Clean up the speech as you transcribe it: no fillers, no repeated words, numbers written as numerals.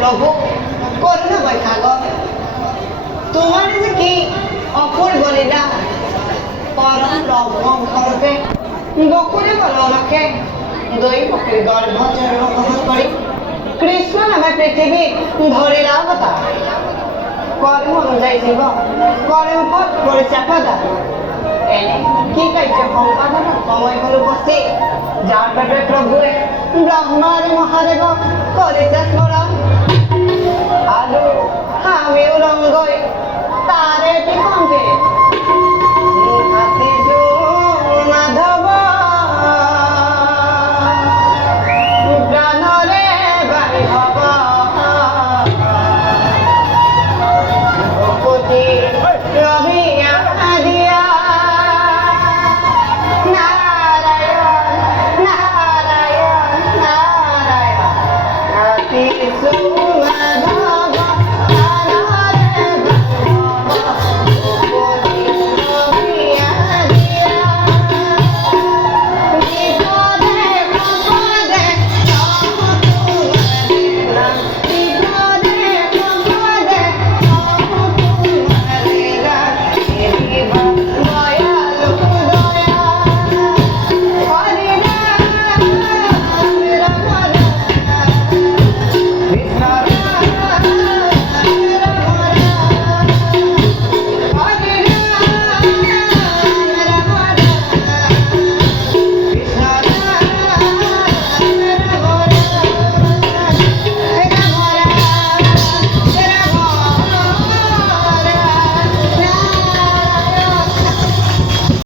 প্রভু করুণা বৈঠাগ তোমার যে কি অপূর্ব লীলা পরম ব্রহ্মকে বকুরে বলো আমাকে দুই পক্ষের গর্ভ জন্মগ্রহণ করি কৃষ্ণ নামে পৃথিবী ধরিলা অবতার কর্ম অনুযায়ী জীব কর্মপথ পরিচাপদা কি কার্য সম্পাদন সময় হল উপস্থিত যার পেটে প্রভুয়ে ব্রহ্মার মহাদেব করেছে স্মরণ আলু আমিও রঙ্গই তারে টিকঙ্কে